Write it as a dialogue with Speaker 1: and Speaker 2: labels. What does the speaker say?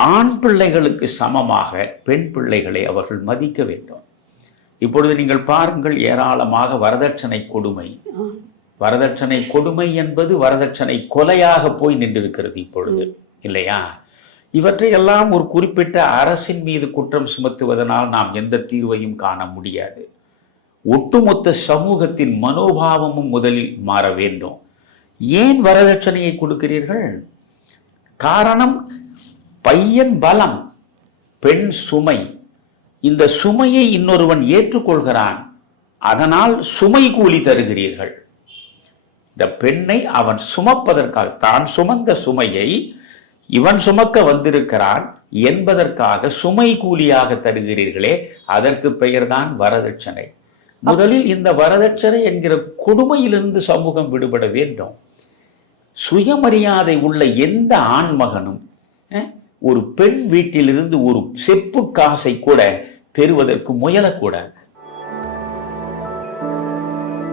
Speaker 1: ஆண் பிள்ளைகளுக்கு சமமாக பெண் பிள்ளைகளை அவர்கள் மதிக்க வேண்டும். இப்பொழுது நீங்கள் பாருங்கள் ஏராளமாக வரதட்சணை கொடுமை. வரதட்சணை கொடுமை என்பது வரதட்சணை கொலையாக போய் நின்றிருக்கிறது இப்பொழுது இல்லையா? இவற்றையெல்லாம் ஒரு குறிப்பிட்ட அரசின் மீது குற்றம் சுமத்துவதனால் நாம் எந்த தீர்வையும் காண முடியாது. ஒட்டுமொத்த சமூகத்தின் மனோபாவமும் முதலில் மாற வேண்டும். ஏன் வரதட்சணையை கொடுக்கிறீர்கள்? காரணம் பையன் பலம் பெண் சுமை. இந்த சுமையை இன்னொருவன் ஏற்றுக்கொள்கிறான் அதனால் சுமை கூலி தருகிறீர்கள். இந்த பெண்ணை அவன் சுமப்பதற்காக தான் சுமந்த சுமையை இவன் சுமக்க வந்திருக்கிறான் என்பதற்காக சுமை கூலியாக தருகிறீர்களே அதற்கு பெயர்தான் வரதட்சணை. முதலில் இந்த வரதட்சணை என்கிற கொடுமையிலிருந்து சமூகம் விடுபட வேண்டும். சுயமரியாதை உள்ள எந்த ஆண்மகனும் ஒரு பெண் வீட்டிலிருந்து ஒரு செப்பு காசை கூட பெறுவதற்கு முயலக்கூடாது